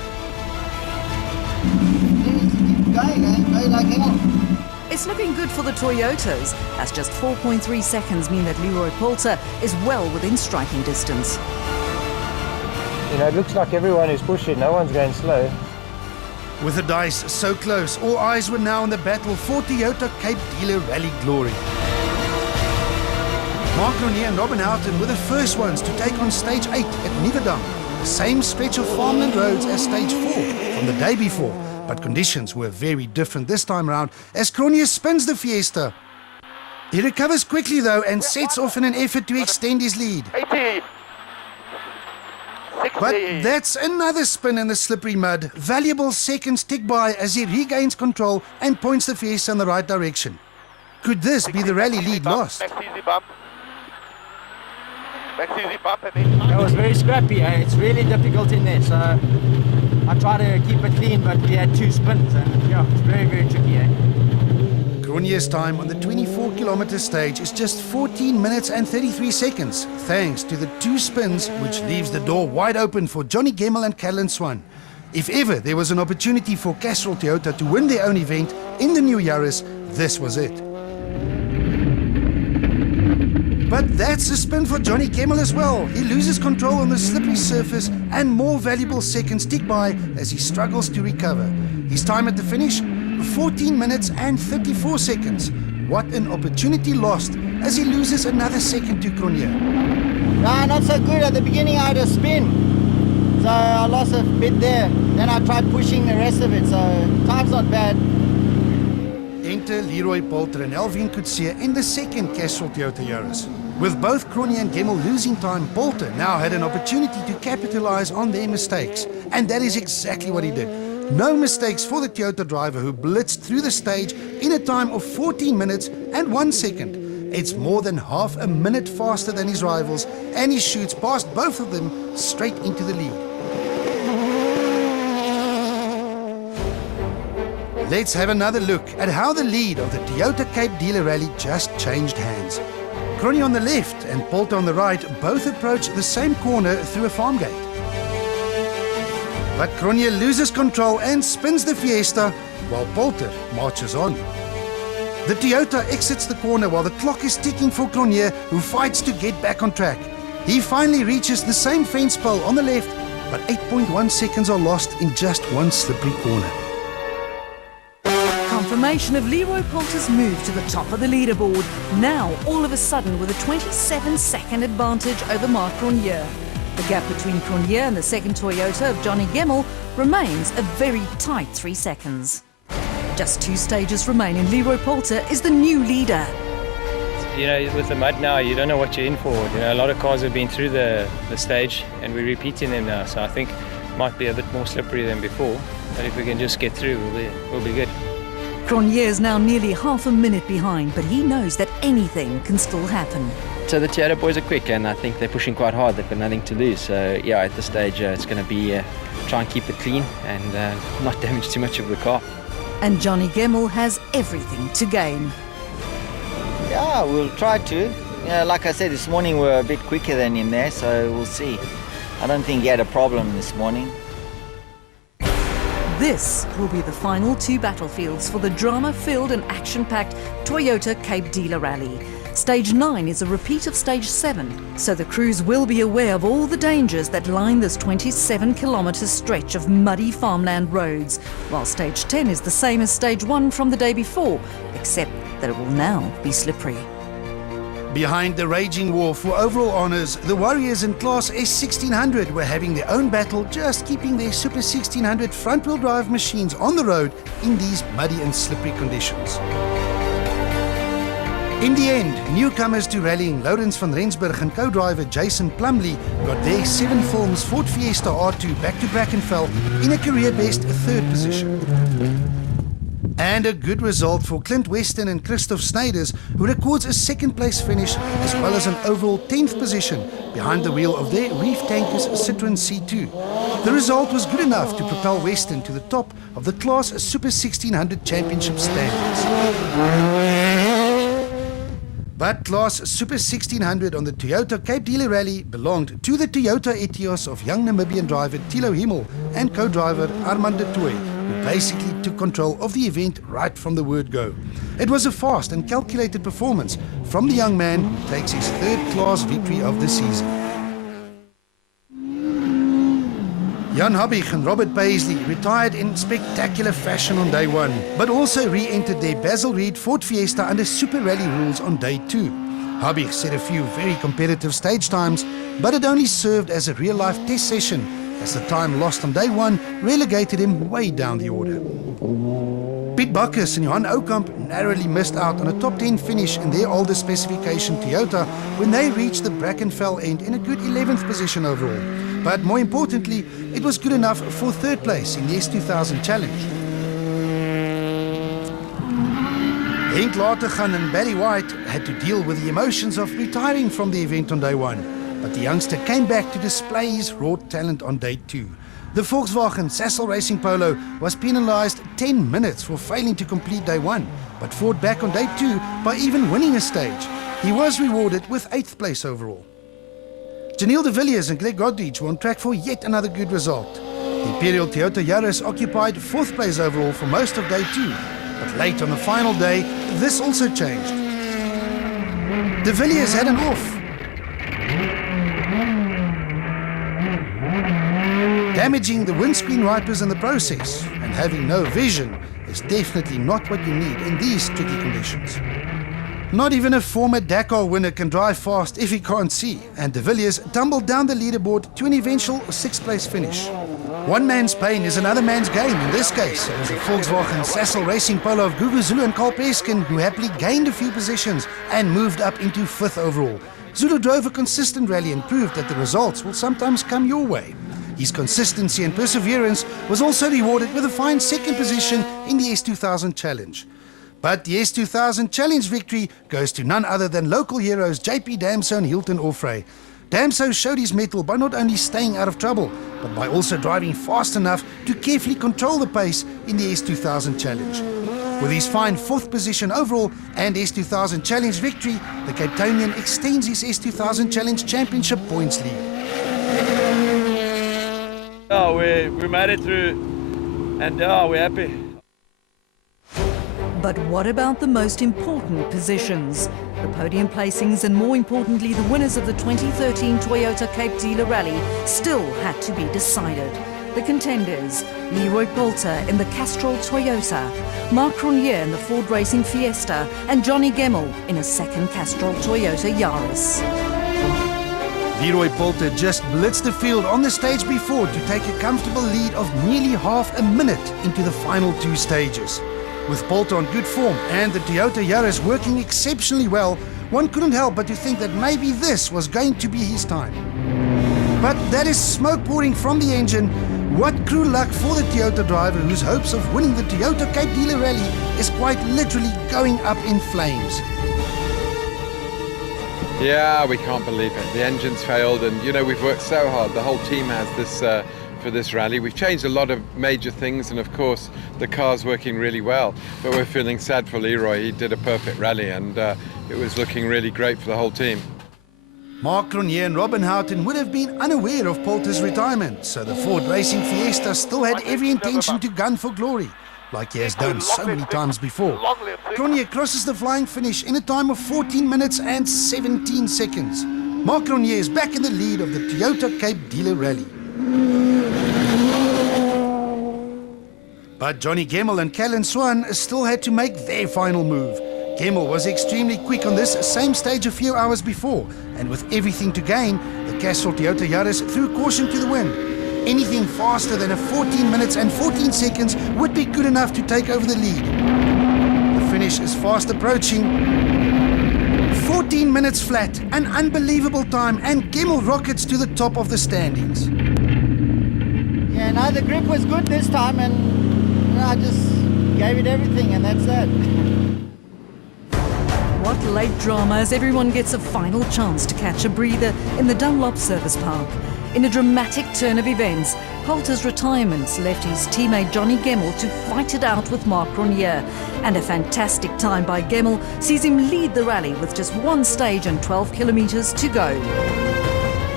Keep going, go like hell. It's looking good for the Toyotas, as just 4.3 seconds mean that Leroy Poulter is well within striking distance. You know, it looks like everyone is pushing, no one's going slow. With the dice so close, all eyes were now on the battle for Toyota Cape Dealer Rally glory. Marc Cronier and Robin Houghton were the first ones to take on Stage 8 at Nieuwedam, the same stretch of farmland roads as Stage 4 from the day before. But conditions were very different this time around as Cronier spins the Fiesta. He recovers quickly though and sets off in an effort to extend his lead. 80. 60. But that's another spin in the slippery mud. Valuable seconds tick by as he regains control and points the Fiesta in the right direction. Could this be the rally lead lost? Next easy bump. Next easy bump. It was very scrappy, it's really difficult in there, so I try to keep it clean, but we had 2 spins, and yeah, it's very, very tricky. Cronier's time on the 24-kilometer stage is just 14 minutes and 33 seconds, thanks to the 2 spins, which leaves the door wide open for Johnny Gemmell and Callan Swan. If ever there was an opportunity for Castrol Toyota to win their own event in the new Yaris, this was it. But that's a spin for Johnny Gemmell as well. He loses control on the slippery surface and more valuable seconds tick by as he struggles to recover. His time at the finish, 14 minutes and 34 seconds. What an opportunity lost as he loses another second to Cronier. No, not so good. At the beginning I had a spin, so I lost a bit there. Then I tried pushing the rest of it, so time's not bad. Enter Leroy Poulter and Alvin Coetzee in the second Castrol Toyota Yaris. With both Cronier and Gemmell losing time, Poulter now had an opportunity to capitalize on their mistakes. And that is exactly what he did. No mistakes for the Toyota driver who blitzed through the stage in a time of 14 minutes and 1 second. It's more than half a minute faster than his rivals, and he shoots past both of them straight into the lead. Let's have another look at how the lead of the Toyota Cape Dealer Rally just changed hands. Cronier on the left and Poulter on the right both approach the same corner through a farm gate. But Cronier loses control and spins the Fiesta while Poulter marches on. The Toyota exits the corner while the clock is ticking for Cronier, who fights to get back on track. He finally reaches the same fence pole on the left, but 8.1 seconds are lost in just one slippery corner. Confirmation of Leroy Poulter's move to the top of the leaderboard, now all of a sudden with a 27-second advantage over Marc Cronier. The gap between Cronier and the second Toyota of Johnny Gemmell remains a very tight 3 seconds. Just 2 stages remain and Leroy Poulter is the new leader. You know, with the mud now, you don't know what you're in for. You know, a lot of cars have been through the stage and we're repeating them now, so I think it might be a bit more slippery than before, but if we can just get through, we'll be good. Cronier is now nearly half a minute behind, but he knows that anything can still happen. So the Toyota boys are quick and I think they're pushing quite hard. They've got nothing to lose. So yeah, at this stage it's going to be try and keep it clean and not damage too much of the car. And Johnny Gemmell has everything to gain. Yeah, we'll try to. Yeah, like I said, this morning we're a bit quicker than in there, so we'll see. I don't think he had a problem this morning. This will be the final 2 battlefields for the drama-filled and action-packed Toyota Cape Dealer Rally. Stage 9 is a repeat of Stage 7, so the crews will be aware of all the dangers that line this 27-kilometre stretch of muddy farmland roads, while Stage 10 is the same as Stage 1 from the day before, except that it will now be slippery. Behind the raging war for overall honours, the Warriors in Class S1600 were having their own battle, just keeping their Super 1600 front-wheel drive machines on the road in these muddy and slippery conditions. In the end, newcomers to rallying Lawrence van Rensburg and co-driver Jason Plumley got their 7 Films Ford Fiesta R2 back to Brackenfell in a career-best 3rd position. And a good result for Clint Weston and Christoph Snyders, who records a second place finish as well as an overall 10th position behind the wheel of their Reef Tankers Citroën C2. The result was good enough to propel Weston to the top of the Class Super 1600 Championship standings. But Class Super 1600 on the Toyota Cape Dealer Rally belonged to the Toyota Etios of young Namibian driver Thilo Himmel and co-driver Armand de Tooy, who basically took control of the event right from the word go. It was a fast and calculated performance from the young man who takes his third-class victory of the season. Jan Habbig and Robert Paisley retired in spectacular fashion on day one, but also re-entered their Basil Reed Ford Fiesta under Super Rally rules on day two. Habbig set a few very competitive stage times, but it only served as a real-life test session, as the time lost on day one relegated him way down the order. Piet Bakkes and Johan Oukamp narrowly missed out on a top 10 finish in their older specification Toyota when they reached the Brackenfell end in a good 11th position overall. But more importantly, it was good enough for third place in the S2000 Challenge. Henk Latergan and Barry White had to deal with the emotions of retiring from the event on day one, but the youngster came back to display his raw talent on day two. The Volkswagen Sassel Racing Polo was penalized 10 minutes for failing to complete day one, but fought back on day two by even winning a stage. He was rewarded with 8th place overall. Janiel de Villiers and Greg Godrich were on track for yet another good result. The Imperial Toyota Yaris occupied 4th place overall for most of day two, but late on the final day, this also changed. De Villiers had an off, damaging the windscreen wipers in the process, and having no vision is definitely not what you need in these tricky conditions. Not even a former Dakar winner can drive fast if he can't see, and de Villiers tumbled down the leaderboard to an eventual 6th place finish. One man's pain is another man's gain. In this case, it was the Volkswagen Sassel Racing Polo of Gugu Zulu and Carl Peskin who happily gained a few positions and moved up into 5th overall. Zulu drove a consistent rally and proved that the results will sometimes come your way. His consistency and perseverance was also rewarded with a fine 2nd position in the S2000 Challenge. But the S2000 Challenge victory goes to none other than local heroes JP Damso and Hilton Orfrey. Damso showed his mettle by not only staying out of trouble, but by also driving fast enough to carefully control the pace in the S2000 Challenge. With his fine 4th position overall and S2000 Challenge victory, the Cape Townian extends his S2000 Challenge Championship points lead. Oh, we made it through, and we're happy. But what about the most important positions? The podium placings and, more importantly, the winners of the 2013 Toyota Cape Dealer Rally still had to be decided. The contenders: Leroy Poulter in the Castrol Toyota, Marc Cronje in the Ford Racing Fiesta, and Johnny Gemmell in a 2nd Castrol Toyota Yaris. Leroy Poulter just blitzed the field on the stage before to take a comfortable lead of nearly half a minute into the final 2 stages. With Poulter on good form and the Toyota Yaris working exceptionally well, one couldn't help but to think that maybe this was going to be his time. But that is smoke pouring from the engine. What crew luck for the Toyota driver whose hopes of winning the Toyota Cape Dealer Rally is quite literally going up in flames. Yeah, we can't believe it. The engine's failed, and you know, we've worked so hard. The whole team has this for this rally. We've changed a lot of major things, and of course the car's working really well, but we're feeling sad for Leroy. He did a perfect rally, and it was looking really great for the whole team. Marc Cronje and Robin Houghton would have been unaware of Poulter's retirement, so the Ford Racing Fiesta still had every intention to gun for glory, like he has done so many times before. Cronje crosses the flying finish in a time of 14 minutes and 17 seconds. Marc Cronje is back in the lead of the Toyota Cape Dealer Rally. But Johnny Gemmell and Callan Swan still had to make their final move. Gemmell was extremely quick on this same stage a few hours before, and with everything to gain, the Castrol Toyota Yaris threw caution to the wind. Anything faster than a 14 minutes and 14 seconds would be good enough to take over the lead. The finish is fast approaching. 14 minutes flat, an unbelievable time, and Gemmell rockets to the top of the standings. Yeah, no, the grip was good this time, and I just gave it everything, and that's it. What late drama as everyone gets a final chance to catch a breather in the Dunlop Service Park. In a dramatic turn of events, Poulter's retirement left his teammate Johnny Gemmell to fight it out with Marc Renier. And a fantastic time by Gemmell sees him lead the rally with just one stage and 12 kilometres to go.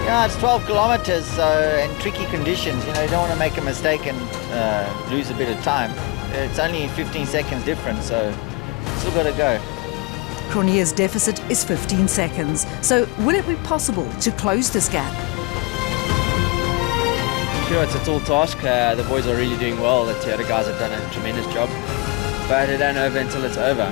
Yeah, it's 12 kilometres, so in tricky conditions. You know, you don't want to make a mistake and lose a bit of time. It's only 15 seconds difference, so still got to go. Cronier's deficit is 15 seconds, so will it be possible to close this gap? Sure, it's a tall task. The boys are really doing well. The Toyota guys have done a tremendous job, but it ain't over until it's over.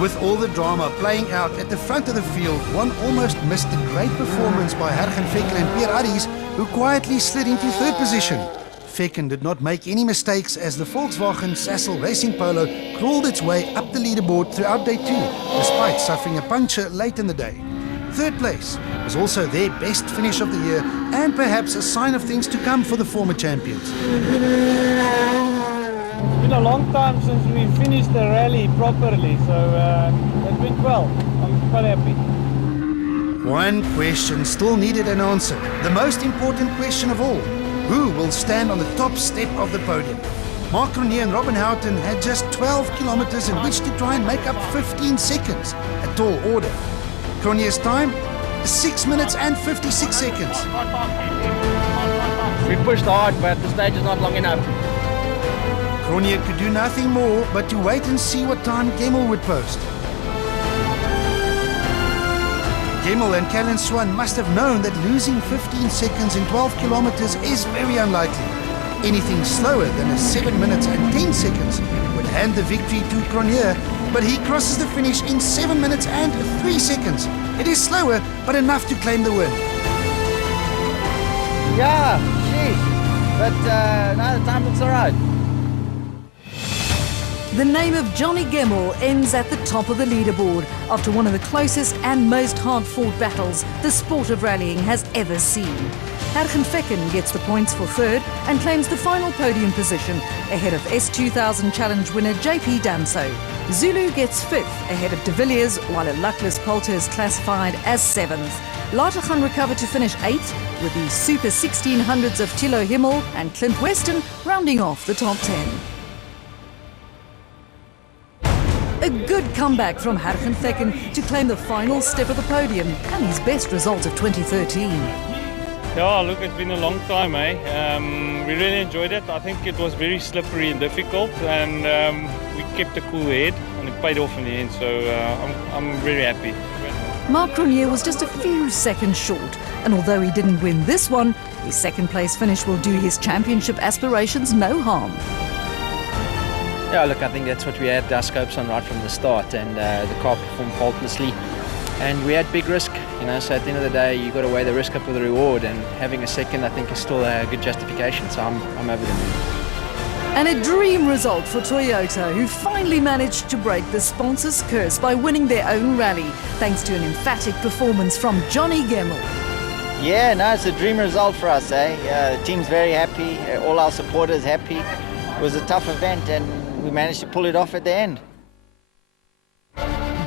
With all the drama playing out at the front of the field, one almost missed a great performance by Hergen Vekken and Pierre Aries, who quietly slid into third position. Vekken did not make any mistakes as the Volkswagen Sassel Racing Polo crawled its way up the leaderboard throughout day 2, despite suffering a puncture late in the day. Third place was also their best finish of the year and perhaps a sign of things to come for the former champions. It's been a long time since we finished the rally properly, so it went well. I'm quite happy. One question still needed an answer, the most important question of all. Who will stand on the top step of the podium? Marc Renier and Robin Houghton had just 12 kilometers in which to try and make up 15 seconds, a tall order. Cronier's time, 6 minutes and 56 seconds. We pushed hard, but the stage is not long enough. Cronier could do nothing more but to wait and see what time Gemmell would post. Gemmell and Callan Swan must have known that losing 15 seconds in 12 kilometers is very unlikely. Anything slower than 7 minutes and 10 seconds would hand the victory to Cronier, but he crosses the finish in 7 minutes and 3 seconds. It is slower, but enough to claim the win. Yeah, geez. But no, the time looks all right. The name of Johnny Gemmell ends at the top of the leaderboard after one of the closest and most hard-fought battles the sport of rallying has ever seen. Hergen Vekken gets the points for third and claims the final podium position ahead of S2000 Challenge winner JP Damso. Zulu gets fifth ahead de Villiers, while a luckless Poulter is classified as seventh. Latergan recovered to finish eighth, with the Super 1600s of Thilo Himmel and Clint Weston rounding off the top 10. A good comeback from Hergen Vekken to claim the final step of the podium and his best result of 2013. Yeah, look, it's been a long time, eh? We really enjoyed it. I think it was very slippery and difficult, and we kept a cool head, and it paid off in the end, so I'm very happy. Marc Renier was just a few seconds short, and although he didn't win this one, his second place finish will do his championship aspirations no harm. Yeah, look, I think that's what we had our scopes on right from the start, and the car performed faultlessly. And we had big risk, you know, so at the end of the day, you've got to weigh the risk up with the reward, and having a second, I think, is still a good justification, so I'm over the moon. And a dream result for Toyota, who finally managed to break the sponsor's curse by winning their own rally, thanks to an emphatic performance from Johnny Gemmell. Yeah, no, it's a dream result for us, eh? The team's very happy, all our supporters happy. It was a tough event, and we managed to pull it off at the end.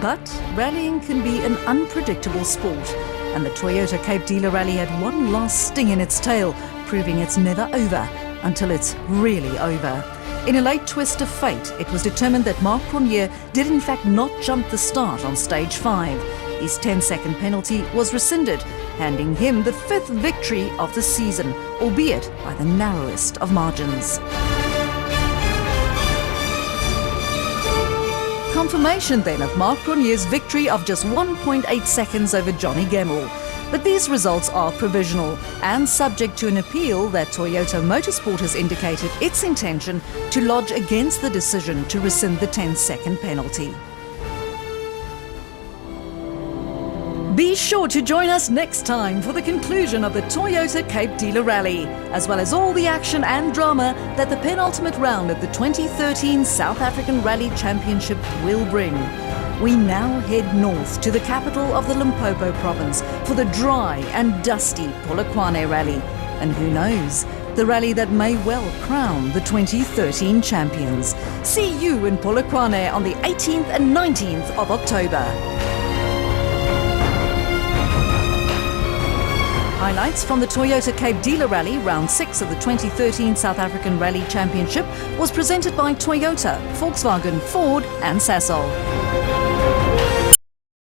But rallying can be an unpredictable sport, and the Toyota Cape Dealer Rally had one last sting in its tail, proving it's never over until it's really over. In a late twist of fate, it was determined that Marc Renier did in fact not jump the start on stage 5. His 10-second penalty was rescinded, handing him the 5th victory of the season, albeit by the narrowest of margins. Confirmation then of Marc Renier's victory of just 1.8 seconds over Johnny Gemmell. But these results are provisional and subject to an appeal that Toyota Motorsport has indicated its intention to lodge against the decision to rescind the 10-second penalty. Be sure to join us next time for the conclusion of the Toyota Cape Dealer Rally, as well as all the action and drama that the penultimate round of the 2013 South African Rally Championship will bring. We now head north to the capital of the Limpopo province for the dry and dusty Polokwane Rally. And who knows, the rally that may well crown the 2013 champions. See you in Polokwane on the 18th and 19th of October. Highlights from the Toyota Cape Dealer Rally, round 6 of the 2013 South African Rally Championship, was presented by Toyota, Volkswagen, Ford and Sasol.